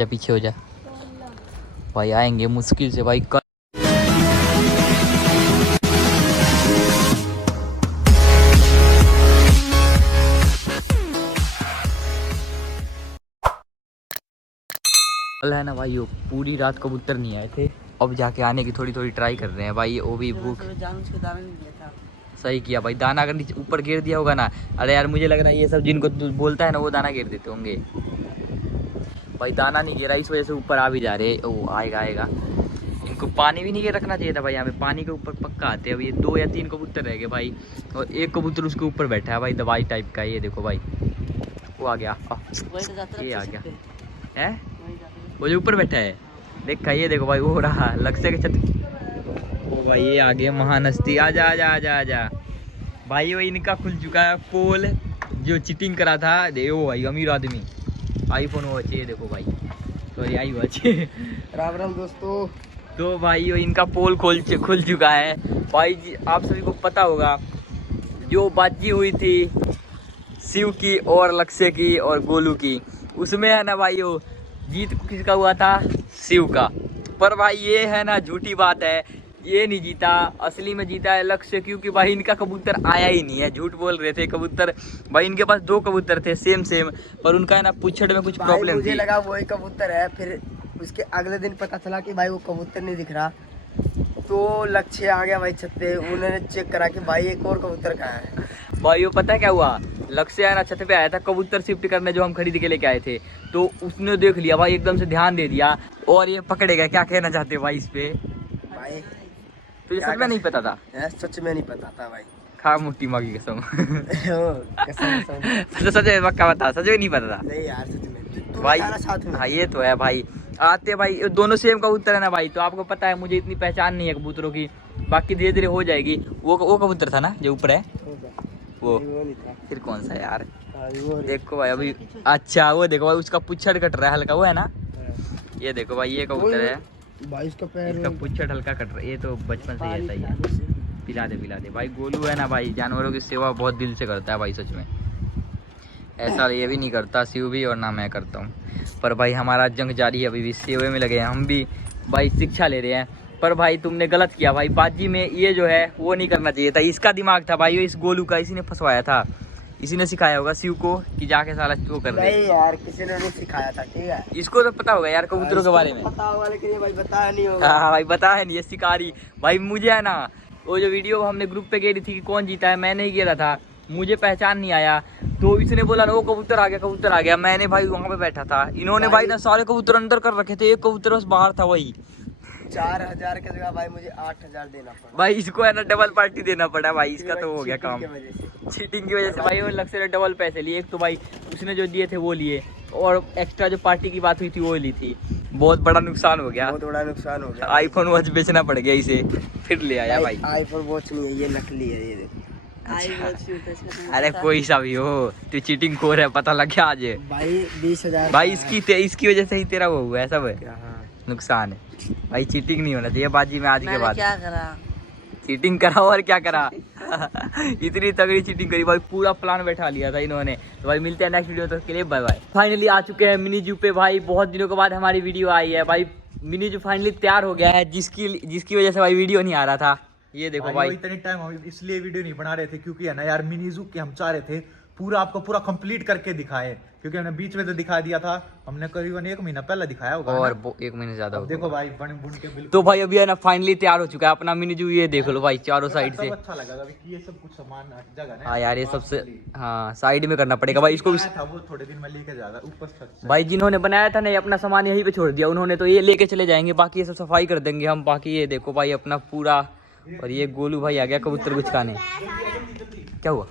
जा पीछे हो जा भाई, आएंगे मुश्किल से भाई। कल है ना भाई, वो पूरी रात कबूतर नहीं आए थे, अब जाके आने की थोड़ी थोड़ी ट्राई कर रहे हैं भाई। वो भी भूख सही किया भाई, दाना अगर नीचे ऊपर गिर दिया होगा ना, अरे यार मुझे लग रहा है ये सब जिनको बोलता है ना वो दाना गिर देते होंगे भाई। दाना नहीं गिरा, इस वजह से ऊपर आ भी जा रहे। ओ आएगा आएगा। इनको पानी भी नहीं गिर रखना चाहिए था भाई, यहाँ पे पानी के ऊपर पक्का आते हैं। अब ये 2 या 3 कबूतर रह गए भाई, और एक कबूतर उसके ऊपर बैठा है भाई, दवाई टाइप का। ये देखो भाई, वो आ गया, ये आ गया है, वो जो ऊपर बैठा है देखा। ये देखो भाई, वो रहा लक्ष्य के छत। ओ भाई ये आ गया महानस्ती, आजा आजा आजा आजा भाई। वो इनका खुल चुका है पोल, जो चीटिंग करा था। देखो भाई अमीर आदमी, आईफोन वॉच, ये देखो भाई, sorry I watch. Ram Ram दोस्तों। तो भाई वो इनका पोल खुल चुका है भाई जी। आप सभी को पता होगा जो बातचीत हुई थी शिव की और लक्ष्य की और गोलू की, उसमें है ना भाई वो जीत किसका हुआ था, शिव का। पर भाई ये है ना झूठी बात है, ये नहीं जीता, असली में जीता है लक्ष्य, क्योंकि भाई इनका कबूतर आया ही नहीं है। झूठ बोल रहे थे कबूतर भाई, इनके पास 2 कबूतर थे सेम, पर उनका है ना पुच्छड़ में कुछ प्रॉब्लम थी। मुझे लगा वही कबूतर है, फिर उसके अगले दिन पता चला कि भाई वो कबूतर नहीं दिख रहा। तो लक्ष्य आ गया भाई छत पे, उन्होंने चेक करा कि भाई एक और कबूतर कहाँ है। भाई वो पता है क्या हुआ, लक्ष्य है ना छत पे आया था कबूतर शिफ्ट करने, जो हम खरीद के लेके आए थे। तो उसने देख लिया भाई, एकदम से ध्यान दे दिया और ये पकड़े गए। क्या कहना चाहते हो भाई इस पे? भाई तुझे सच में नहीं पता था? सच में नहीं पता था भाई। खा मुट्ठी माँ की कसम। कसम तो सच में पक्का बता, सच में नहीं पता था? नहीं यार सच में तू भाई साथ में। हाँ ये तो है भाई, आते भाई दोनों सेम कबूतर है ना भाई। तो आपको पता है मुझे इतनी पहचान नहीं है कबूतरों की, बाकी धीरे धीरे हो जाएगी। वो कबूतर था ना जो ऊपर है, वो नहीं था। फिर कौन सा यार? देखो भाई अभी, अच्छा वो देखो भाई, उसका पुच्छड़ कट रहा है हल्का, वो है ना। ये देखो भाई ये कबूतर है भाई, इसका पैर, इसका पुच्छड़ हल्का कट रहा है। ये तो बचपन से ही ऐसा ही है। पिला दे भाई। गोलू है ना भाई, जानवरों की सेवा बहुत दिल से करता है भाई, सच में। ऐसा ये भी नहीं करता शिव भी, और ना मैं करता हूँ। पर भाई हमारा जंग जारी है, अभी भी सेवे में लगे हैं हम भी भाई, शिक्षा ले रहे हैं। पर भाई तुमने गलत किया भाई, बाजी में ये जो है वो नहीं करना चाहिए था। इसका दिमाग था भाई, इस गोलू का, इसी ने फंसवाया था, इसी ने सिखाया होगा शिव को कि जाके साला वो कर रहे। नहीं यार किसी ने नहीं सिखाया था, ठीक है। इसको तो पता होगा यार कबूतरों के बारे में, पता होगा, लेकिन ये भाई बताया नहीं होगा। हाँ भाई पता है नहीं, ये शिकारी भाई। मुझे है ना वो जो वीडियो हमने ग्रुप पे गेरी थी कि कौन जीता है, मैंने ही गेरा था, मुझे पहचान नहीं आया। तो इसने बोला ना वो कबूतर आ गया, कबूतर आ गया। मैंने भाई वहाँ पे बैठा था, इन्होंने भाई ना सारे कबूतर अंदर कर रखे थे, एक कबूतर बस बाहर था। वही 4000 की जगह भाई मुझे 8000 देना पड़ा भाई, इसको है ना डबल पार्टी देना पड़ा भाई, इसका तो हो गया काम चीटिंग चीटिंग की वजह से भाई। वो लक्ष्य ने डबल पैसे लिए, एक तो भाई उसने जो दिए थे वो लिए, और एक्स्ट्रा जो पार्टी की बात हुई थी वो ली थी। बहुत बड़ा नुकसान हो गया, बहुत बड़ा नुकसान हो गया। आईफोन वॉच बेचना पड़ गया इसे, फिर ले आया भाई। आईफोन वॉच नहीं है, ये नकली है, ये देखो। अरे कोई सा भी हो, तू चीटिंग खोर है, पता लग गया आज भाई 20,000 भाई। इसकी वजह से ही तेरा वो हुआ है सब हाँ। नुकसान है भाई। चीटिंग नहीं होना चाहिए बाजी में आज के बाद। क्या करा, चीटिंग करा और क्या करा। इतनी तगड़ी चीटिंग करी भाई, पूरा प्लान बैठा लिया था इन्होंने। तो भाई मिलते हैं नेक्स्ट वीडियो तक के लिए, बाय बाय। फाइनली आ चुके हैं मिनी जू पे भाई, बहुत दिनों के बाद हमारी वीडियो आई है भाई। मिनी जू फाइनली तैयार हो गया है, जिसकी वजह से भाई वीडियो नहीं आ रहा था। ये देखो भाई इतने टाइम हम इसलिए वीडियो नहीं बना रहे थे क्योंकि है ना यार, मिनी जू के हम चाह रहे थे पूरा आपको पूरा कंप्लीट करके दिखाए, क्योंकि हमने बीच में तो दिखा दिया था, हमने करीबन 1 महीना पहले दिखाया होगा, और 1 महीने ज्यादा हो देखो भाई बन बुन के बिल्कुल। तो भाई अभी है ना फाइनली तैयार हो चुका है अपना मिनी जू। ये देख लो भाई चारों साइड से, अच्छा लगा कि ये सब कुछ सामान जगह है। हाँ यार ये सबसे, हाँ साइड में करना पड़ेगा भाई इसको। था वो थोड़े दिन में लेके जाएगा ऊपर भाई जिन्होंने बनाया था ना अपना सामान यहीं पे छोड़ दिया उन्होंने, तो ये लेके चले जाएंगे, बाकी ये सब सफाई कर देंगे हम। बाकी ये देखो भाई अपना पूरा, और ये गोलू भाई आ गया कबूतर गुचकाने। क्या हुआ?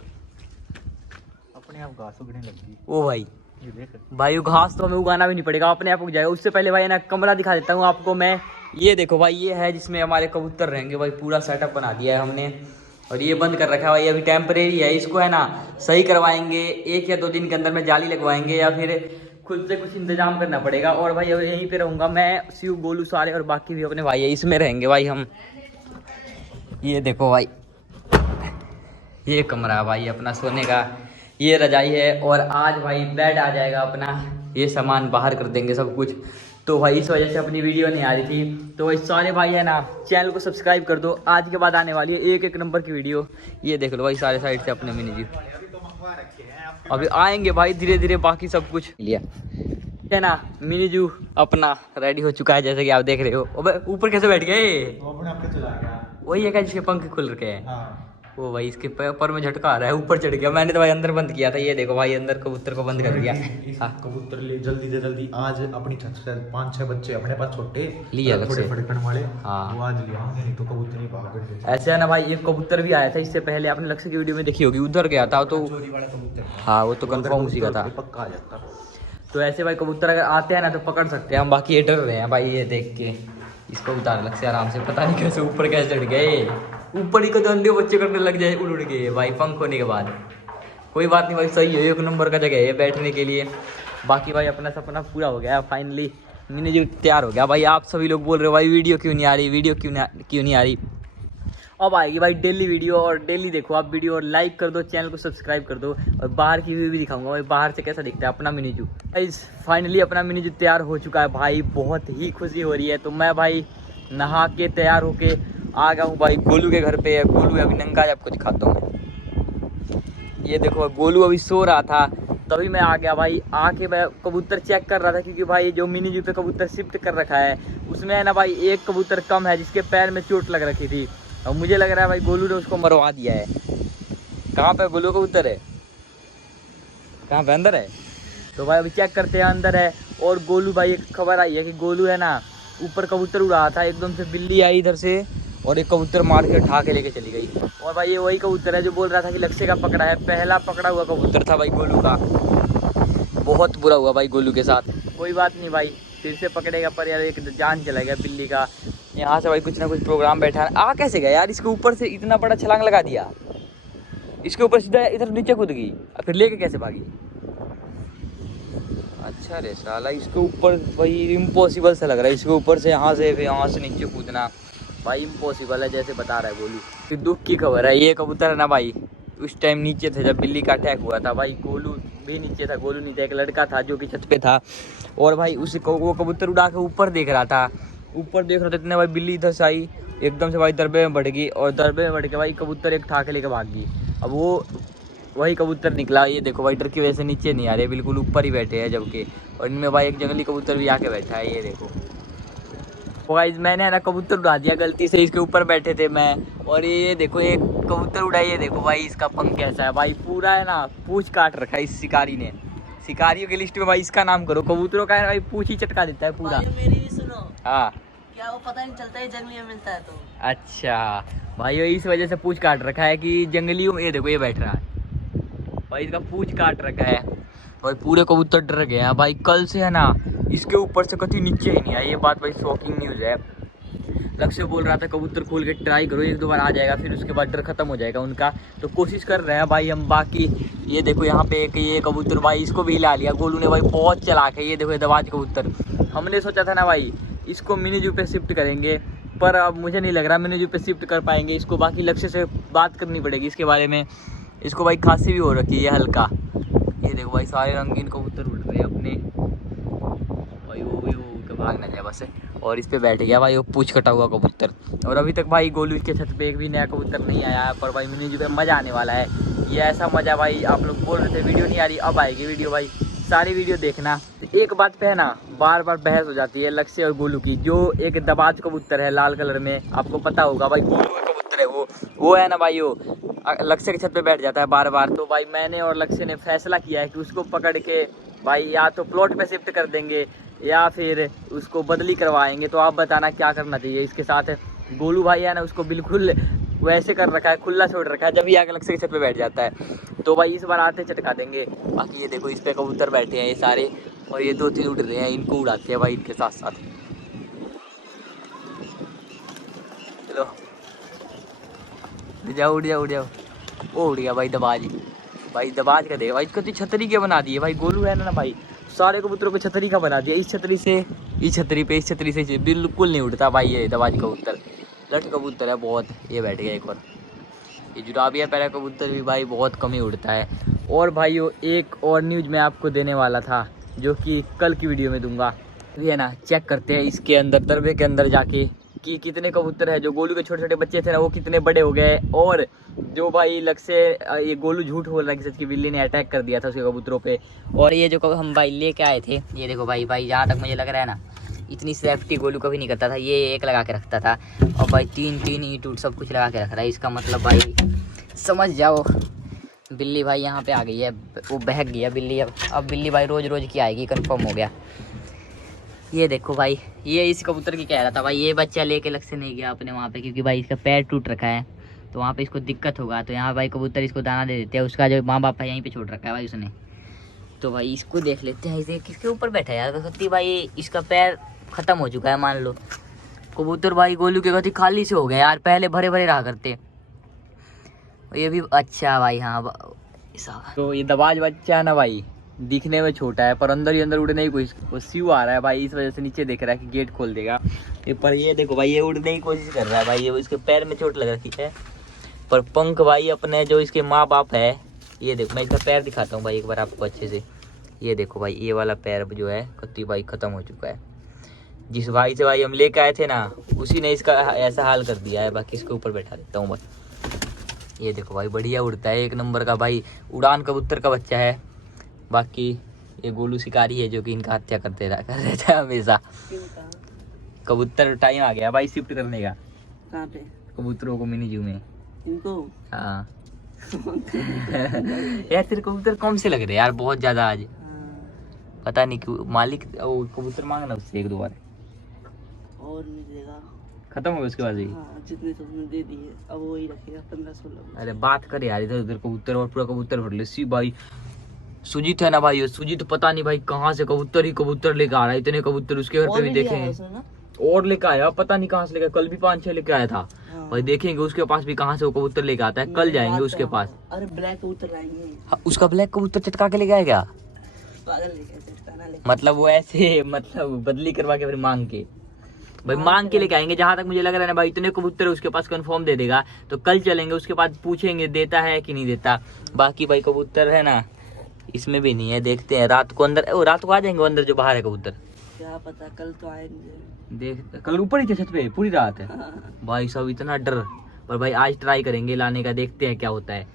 अपने आप घास उगने लगी। ओ भाई ये देख भाई वो घास तो हमें उगाना भी नहीं पड़ेगा, अपने आप उग जाएगा। उससे पहले भाई ना कमरा दिखा देता हूँ आपको मैं। ये देखो भाई, ये है जिसमें हमारे कबूतर रहेंगे भाई, पूरा सेटअप बना दिया है हमने। और ये बंद कर रखा है भाई, अभी टेम्परेरी है, इसको है ना सही करवाएंगे। 1 या 2 दिन के अंदर में जाली लगवाएंगे, या फिर खुद से कुछ इंतजाम करना पड़ेगा। और भाई यहीं पे रहूँगा मैं, शिव गोलू सारे और बाकी भी अपने भाई है, इसमें रहेंगे भाई हम। ये देखो भाई ये कमरा भाई अपना सोने का, ये रजाई है, और आज भाई बेड आ जाएगा अपना। ये सामान बाहर कर देंगे सब कुछ। तो भाई इस वजह से अपनी वीडियो नहीं आ रही थी। तो भाई सारे भाई है ना, चैनल को सब्सक्राइब कर दो, आज के बाद आने वाली है एक नंबर की वीडियो। ये देख लो भाई सारे साइड से अपने मिनी जी अभी आएंगे भाई धीरे धीरे, बाकी सब कुछ लिया है ना। मिनी जू अपना रेडी हो चुका है जैसे कि आप देख रहे हो। अबे ऊपर कैसे बैठ गए? वही है क्या जिसके पंख खुल रखे हैं? हाँ। वो भाई इसके पैर में झटका आ रहा है, ऊपर चढ़ गया। मैंने तो भाई अंदर बंद किया था। ये देखो भाई अंदर कबूतर को बंद कर दिया। हाँ कबूतर ले जल्दी से जल्दी आज अपनी छत से 5-6 बच्चे अपने पास छोटे लिया अलग से। फड़कन वाले। हाँ वो आज लिया, नहीं तो कबूतर ही भाग गए। ऐसे है ना भाई, एक कबूतर भी आया था इससे पहले, आपने लक्ष्य की वीडियो में देखी होगी, उधर गया था तो। चोरी वाला कबूतर। हाँ वो तो कंफर्म उसी का था, पक्का आ जाता। तो ऐसे भाई कबूतर अगर आते हैं ना तो पकड़ सकते हैं हम। बाकी ये डर रहे हैं भाई, ये देख के इसको उतार लग से आराम से, पता नहीं कैसे ऊपर कैसे चढ़ गए। ऊपर ही को तो अंधे बच्चे करने लग जाए उड़ के भाई पंख होने के बाद। कोई बात नहीं भाई, सही है, एक नंबर का जगह है बैठने के लिए। बाकी भाई अपना सपना पूरा हो गया फाइनली, मिनी जू तैयार हो गया भाई। आप सभी लोग बोल रहे हो भाई वीडियो क्यों नहीं आ रही, वीडियो क्यों नहीं आ रही। अब आएगी भाई डेली वीडियो, और डेली देखो आप वीडियो, और लाइक कर दो, चैनल को सब्सक्राइब कर दो, और बाहर की व्यू भी दिखाऊंगा भाई बाहर से कैसा दिखता है अपना मिनी जू। फाइनली अपना मिनी जू तैयार हो चुका है भाई, बहुत ही खुशी हो रही है। तो मैं भाई नहा के तैयार होके आ गया हूँ भाई गोलू के घर पे। गोलू अभी नंगा है, आपको दिखाता हूँ। ये देखो गोलू अभी सो रहा था, तभी मैं आ गया भाई। आके मैं कबूतर चेक कर रहा था, क्योंकि भाई जो मिनी जू पे कबूतर शिफ्ट कर रखा है उसमें है ना भाई एक कबूतर कम है जिसके पैर में चोट लग रखी थी। और मुझे लग रहा है भाई गोलू ने उसको मरवा दिया है। कहाँ पे गोलू कबूतर है? कहाँ पे? अंदर है? तो भाई अभी चेक करते हैं, अंदर है। और गोलू भाई एक खबर आई है कि गोलू है ना ऊपर कबूतर उड़ा रहा था, एकदम से बिल्ली आई इधर से और एक कबूतर मार के उठा के लेके चली गई। और भाई ये वही कबूतर है जो बोल रहा था कि लक्ष्य का पकड़ा है, पहला पकड़ा हुआ कबूतर था भाई गोलू का। बहुत बुरा हुआ भाई गोलू के साथ। कोई बात नहीं भाई, फिर से पकड़ेगा, पर यार एक जान चला गया बिल्ली का। यहाँ से भाई कुछ ना कुछ प्रोग्राम बैठा है। आ कैसे गया यार? इसके ऊपर से इतना बड़ा छलांग लगा दिया, इसके ऊपर सीधा इधर नीचे कूद गई, फिर लेके कैसे भागी? अच्छा रे साला, इसके ऊपर भाई इम्पॉसिबल सा लग रहा है। इसके ऊपर से यहाँ से नीचे कूदना भाई इम्पॉसिबल है, जैसे बता रहा है गोलू। फिर दुख की खबर है, ये कबूतर है ना भाई उस टाइम नीचे थे जब बिल्ली का अटैक हुआ था भाई। गोलू भी नीचे था, गोलू नहीं था, एक लड़का था जो कि छत पे था। और भाई वो कबूतर उड़ा के ऊपर देख रहा था, ऊपर देख रहा था, इतने भाई बिल्ली इधर से आई, एकदम से भाई दरबे में बढ़ गई, और दरबे में बढ़ के भाई कबूतर एक ठा के लेके भाग गई। अब वो वही कबूतर निकला। ये देखो भाई डर की वजह से नीचे नहीं आ रहे, बिल्कुल ऊपर ही बैठे हैं जबकि। और इनमें भाई एक जंगली कबूतर भी आके बैठा है, ये देखो। तो गाइस मैंने है ना कबूतर उड़ा दिया गलती से, इसके ऊपर बैठे थे मैं। और ये देखो एक कबूतर उड़ा, ये देखो भाई इसका पंख कैसा है भाई, पूरा है ना पूंछ काट रखा है इस शिकारी ने। शिकारियों की लिस्ट में भाई इसका नाम करो, कबूतरों का है भाई पूंछ ही चटका देता है पूरा। मेरी भी सुनो। हाँ क्या वो पता नहीं चलता है जंगली में मिलता है तो। अच्छा भाई इस वजह से पूंछ काट रखा है कि जंगलियों में, ये देखो ये बैठ रहा है भाई, इसका पूंछ काट रखा है। और पूरे कबूतर डर गए हैं भाई। कल से है ना इसके ऊपर से कभी नीचे ही नहीं आया, ये बात भाई शॉकिंग न्यूज़ है। लक्ष्य बोल रहा था कबूतर खोल के ट्राई करो, एक दो बार आ जाएगा, फिर उसके बाद डर खत्म हो जाएगा उनका। तो कोशिश कर रहे हैं भाई हम। बाकी ये देखो यहाँ पे एक ये कबूतर भाई, इसको भी हिला लिया गोलू ने भाई, बहुत चलाक है। ये देखो ये दबाज कबूतर, हमने सोचा था ना भाई इसको मिनी जू पे शिफ्ट करेंगे, पर अब मुझे नहीं लग रहा मिनी जू पे शिफ्ट कर पाएंगे इसको। बाकी लक्ष्य से बात करनी पड़ेगी इसके बारे में। इसको भाई खांसी भी हो रखी है हल्का। ये देखो भाई सारे रंगीन कबूतर उड़ रहे हैं अपने भाई, वो भाग ना जाए बस। और इस पे बैठ गया भाई वो पूंछ कटा हुआ कबूतर। और अभी तक भाई गोलू के छत पे एक भी नया कबूतर नहीं आया है, पर भाई मिनी जू पे मज़ा आने वाला है। ये ऐसा मज़ा भाई, आप लोग बोल रहे थे वीडियो नहीं आ रही, अब आएगी वीडियो भाई, सारी वीडियो देखना। एक बात पे है ना बार बार बहस हो जाती है लक्ष्य और गोलू की। जो एक दबाज कबूतर है लाल कलर में, आपको पता होगा भाई, गोलू का कबूतर है वो है ना भाई, वो लक्ष्य के छत पे बैठ जाता है बार बार। तो भाई मैंने और लक्ष्य ने फैसला किया है कि उसको पकड़ के भाई या तो प्लॉट पे शिफ्ट कर देंगे या फिर उसको बदली करवाएंगे। तो आप बताना क्या करना चाहिए इसके साथ। गोलू भाई है ना उसको बिल्कुल वैसे कर रखा है, खुला छोड़ रखा है, जब भी आके लक्ष्य के छत पे बैठ जाता है। तो भाई इस बार आते चटका देंगे। बाकी ये देखो इस पे कबूतर बैठे हैं ये सारे, और ये 2-3 उड़ रहे हैं, इनको उड़ाते हैं भाई इनके साथ साथ। चलो उड़ जाओ। वो उड़ गया भाई दबाज का देखा भाई, इसको तो छतरी के बना दिए भाई गोलू है ना भाई, सारे कबूतरों को छतरी का बना दिया। इस छतरी से इस छतरी पे, इस छतरी से बिल्कुल नहीं उड़ता भाई ये दबाज कबूतर। लट कबूतर है बहुत। ये बैठ गया एक और, ये जुराबिया पैरा कबूतर भी भाई बहुत कम ही उड़ता है। और भाई वो एक और न्यूज़ मैं आपको देने वाला था, जो कि कल की वीडियो में दूंगा। अभी है ना चेक करते हैं इसके अंदर दरबे के अंदर जाके कि कितने कबूतर है। जो गोलू के छोटे छोटे बच्चे थे ना वो कितने बड़े हो गए, और जो भाई लग से ये गोलू झूठ बोल रहा है कि सच की बिल्ली ने अटैक कर दिया था उसके कबूतरों पे। और ये जो हम भाई लेके आए थे, ये देखो भाई जहाँ तक मुझे लग रहा है ना इतनी सेफ्टी गोलू कभी नहीं करता था। ये एक लगा के रखता था और भाई तीन ईंट उट सब कुछ लगा के रख रहा है। इसका मतलब भाई समझ जाओ बिल्ली भाई यहाँ पे आ गई है, वो बहक गई बिल्ली। अब बिल्ली भाई रोज रोज की आएगी, कंफर्म हो गया। ये देखो भाई, ये इस कबूतर की कह रहा था भाई, ये बच्चा लेके लग से नहीं गया अपने वहाँ पे, क्योंकि भाई इसका पैर टूट रखा है तो वहाँ पे इसको दिक्कत होगा। तो यहाँ भाई कबूतर इसको दाना दे देते हैं, उसका जो माँ बाप है यहीं पे छोड़ रखा है भाई उसने। तो भाई इसको देख लेते हैं, इसे किसके ऊपर बैठा है यार। तो सत्ती भाई इसका पैर ख़त्म हो चुका है मान लो। कबूतर भाई गोलू के गति खाली से हो गए यार, पहले भरे भरे रहा करते। ये भी अच्छा भाई, हाँ तो ये दबाज बच्चा है ना भाई, दिखने में छोटा है पर अंदर ही अंदर उड़ने की कोशिश, वो स्यू आ रहा है भाई, इस वजह से नीचे देख रहा है कि गेट खोल देगा ये। पर ये देखो भाई ये उड़ने की कोशिश कर रहा है भाई, ये इसके पैर में चोट लग रखी है। पर पंख भाई अपने जो इसके माँ बाप है, ये देखो मैं इसका पैर दिखाता हूँ भाई एक बार आपको अच्छे से। ये देखो भाई ये वाला पैर जो है कत्ती भाई ख़त्म हो चुका है। जिस भाई से भाई हम लेके आए थे ना उसी ने इसका ऐसा हाल कर दिया है। बाकी इसके ऊपर बैठा देता हूँ बस। ये देखो भाई बढ़िया उड़ता है, एक नंबर का भाई उड़ान कबूतर का बच्चा है। बाकी ये गोलू शिकारी है जो कि इनका हत्या करते रहता है हमेशा। कबूतर टाइम आ गया भाई शिफ्ट करने का। कहाँ पे? कबूतरों को मिनी जू में इनको। हाँ यार तेरे कबूतर कौन से लग रहे हैं यार बहुत ज्यादा आज। पता नहीं क्यों मालिक वो कबूतर मांगना उससे एक दो बार और मिलेगा। खत्म हो गया उसके बाद ही। हाँ, जितने तुमने दे दिए अब वही रखेगा 15-16। अरे बात कर यार, इधर उधर कबूतर और पूरा कबूतर भर ले। सी भाई सुजीत है ना भाई, सुजीत पता नहीं भाई कहाँ से कबूतर ही कबूतर लेकर आ रहा है। इतने कबूतर उसके घर पे भी देखेंगे और लेकर आया, पता नहीं कहाँ से लेकर, कल भी 5-6 लेकर आया था भाई। देखेंगे उसके पास भी कहाँ से वो कबूतर लेकर आता है। कल जाएंगे उसके पास। अरे ब्लैक कबूतर लाएंगे। उसका ब्लैक कबूतर चटका के लेके आया क्या? पागल लेके चटकाना लेके। मतलब वो ऐसे मतलब बदली करवा के फिर मांग के भाई मांग के लेके आएंगे। जहां तक मुझे लग रहा है ना भाई इतने कबूतर उसके पास कंफर्म दे देगा। तो कल चलेंगे उसके बाद पूछेंगे देता है कि नहीं देता। बाकी भाई कबूतर है ना इसमें भी नहीं है, देखते हैं रात को अंदर। रात को आ जाएंगे अंदर जो बाहर है कबूतर, क्या पता कल तो आएंगे। देख कल ऊपर ही थे छत पे पूरी रात है भाई सब इतना डर। पर भाई आज ट्राई करेंगे लाने का, देखते हैं क्या होता है।